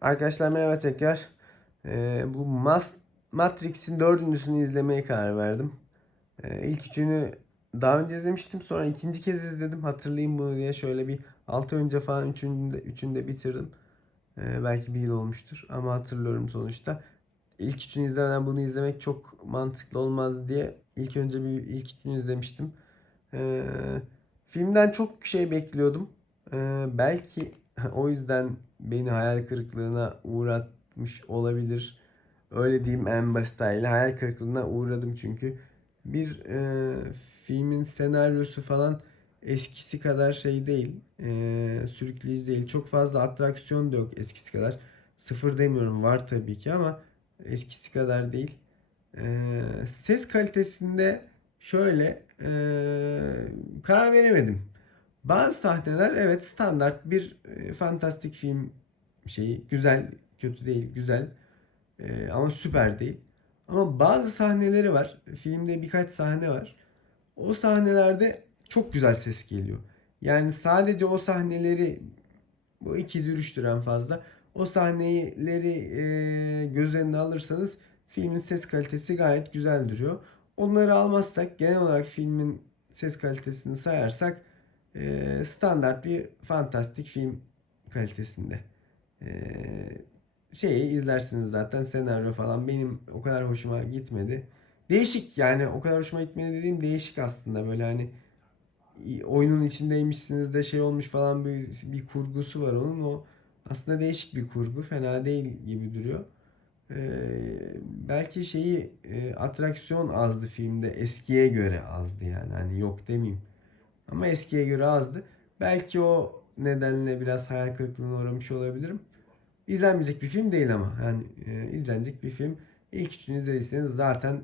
Arkadaşlar merhaba tekrar. Ee, bu Mas Matrix'in dördüncüsünü izlemeye karar verdim. Ee, ilk üçünü daha önce izlemiştim. Sonra ikinci kez izledim. Hatırlayayım bunu diye şöyle bir 6 önce falan üçünü de, üçünü de bitirdim. Ee, belki bir yıl olmuştur ama hatırlıyorum sonuçta. İlk üçünü izlemeden bunu izlemek çok mantıklı olmaz diye ilk önce bir ilk üçünü izlemiştim. Ee, filmden çok şey bekliyordum. Ee, belki o yüzden beni hayal kırıklığına uğratmış olabilir. Öyle diyeyim en basit haliyle. Hayal kırıklığına uğradım çünkü. Bir e, filmin senaryosu falan eskisi kadar şey değil. E, sürükleyici değil. Çok fazla atraksiyon da yok eskisi kadar. Sıfır demiyorum var tabii ki ama eskisi kadar değil. E, ses kalitesinde şöyle e, karar veremedim. Bazı sahneler evet standart bir e, fantastik film şeyi. Güzel, kötü değil, güzel. E, ama süper değil. Ama bazı sahneleri var. Filmde birkaç sahne var. O sahnelerde çok güzel ses geliyor. Yani sadece o sahneleri bu ikidir en fazla. O sahneleri e, göz önüne alırsanız filmin ses kalitesi gayet güzel duruyor. Onları almazsak genel olarak filmin ses kalitesini sayarsak e, standart bir fantastik film kalitesinde. E, şeyi izlersiniz zaten senaryo falan benim o kadar hoşuma gitmedi. Değişik yani o kadar hoşuma gitmedi dediğim değişik aslında böyle hani oyunun içindeymişsiniz de şey olmuş falan bir, bir kurgusu var onun o aslında değişik bir kurgu fena değil gibi duruyor. Ee, belki şeyi e, atraksiyon azdı filmde eskiye göre azdı yani hani yok demeyeyim ama eskiye göre azdı. Belki o nedenle biraz hayal kırıklığına uğramış olabilirim. İzlenmeyecek bir film değil ama yani e, izlenecek bir film. İlk üçünü izlediyseniz zaten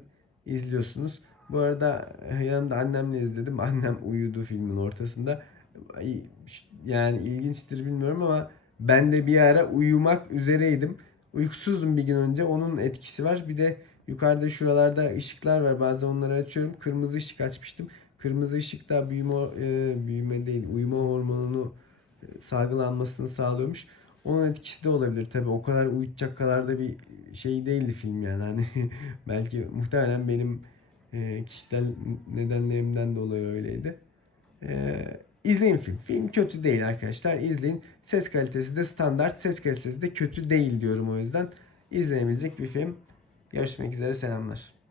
izliyorsunuz. Bu arada e, yanımda annemle izledim. Annem uyudu filmin ortasında. Yani ilginçtir bilmiyorum ama ben de bir ara uyumak üzereydim. Uykusuzdum bir gün önce. Onun etkisi var. Bir de yukarıda şuralarda ışıklar var. Bazen onları açıyorum. Kırmızı ışık açmıştım. Kırmızı ışık da büyüme e, büyüme değil, uyuma hormonunu e, salgılanmasını sağlıyormuş. Onun etkisi de olabilir tabi. O kadar uyutacak kadar da bir şey değildi film yani. Hani belki muhtemelen benim e, kişisel nedenlerimden dolayı öyleydi. E, izleyin film. Film kötü değil arkadaşlar. İzleyin. Ses kalitesi de standart. Ses kalitesi de kötü değil diyorum o yüzden. İzlenebilecek bir film. Görüşmek üzere. Selamlar.